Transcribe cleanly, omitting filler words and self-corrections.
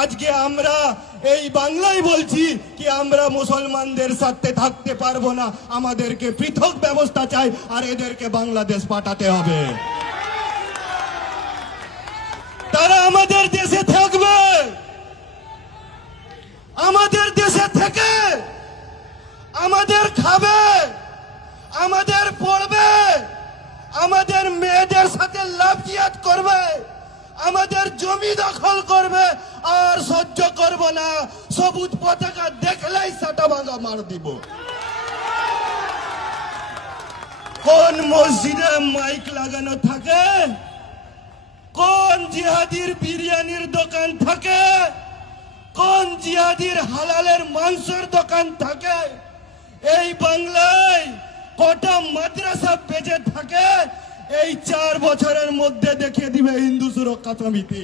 আজকে আমরা এই বাংলায় বলছি কি আমরা মুসলমানদের সাথে থাকতে পারবো না, আমাদেরকে পৃথক ব্যবস্থা চাই আর এদেরকে বাংলাদেশ পাঠাতে হবে। তারা আমাদের দেশে থাকবে, আমাদের দেশে থেকে আমাদের খাবে, আমাদের পড়বে, আমাদের মেয়েদের সাথে লাভ জিয়াদ করবে, আমাদের জমি দখল করবে, আর সহ্য করব না। সবুজ পতাকা দেখলেই সাটা ভাঙা মার দিব। কোন মসজিদে মাইক লাগানো থাকে, কোন জিহাদির বিরিয়ানির দোকান থাকে, কোন জিহাদির হালালের মাংসের দোকান থাকে, এই বাংলায় কটা মাদ্রাসা বেঁচে থাকে, এই 4 বছরের মধ্যে দেখিয়ে দিবে হিন্দু সুরক্ষা সমিতি।